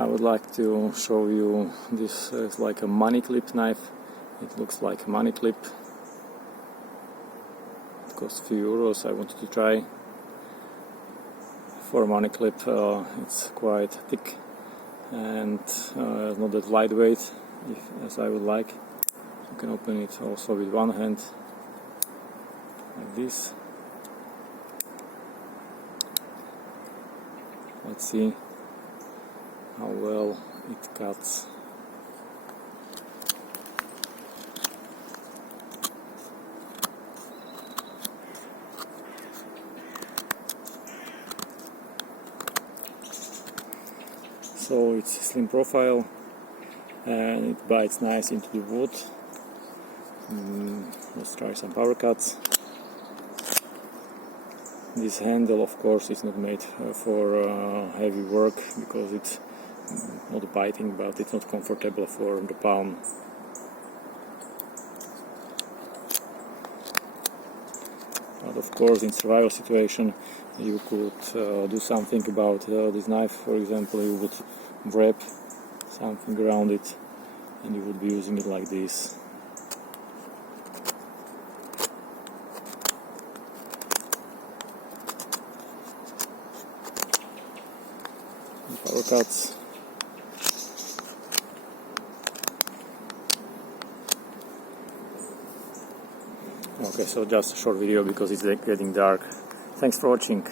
I would like to show you this is like a money clip knife. It looks like a money clip. It costs a few euros. I wanted to try. For a money clip, it's quite thick and not that lightweight as I would like. You can open it also with one hand, like this. Let's see how well it cuts. So it's slim profile and it bites nice into the wood. Let's try some power cuts. This handle, of course, is not made for heavy work because it's not biting, but it's not comfortable for the palm. But of course, in survival situation, you could do something about this knife. For example, you would wrap something around it and you would be using it like this. Power cuts. Okay, so just a short video because it's getting dark. Thanks for watching.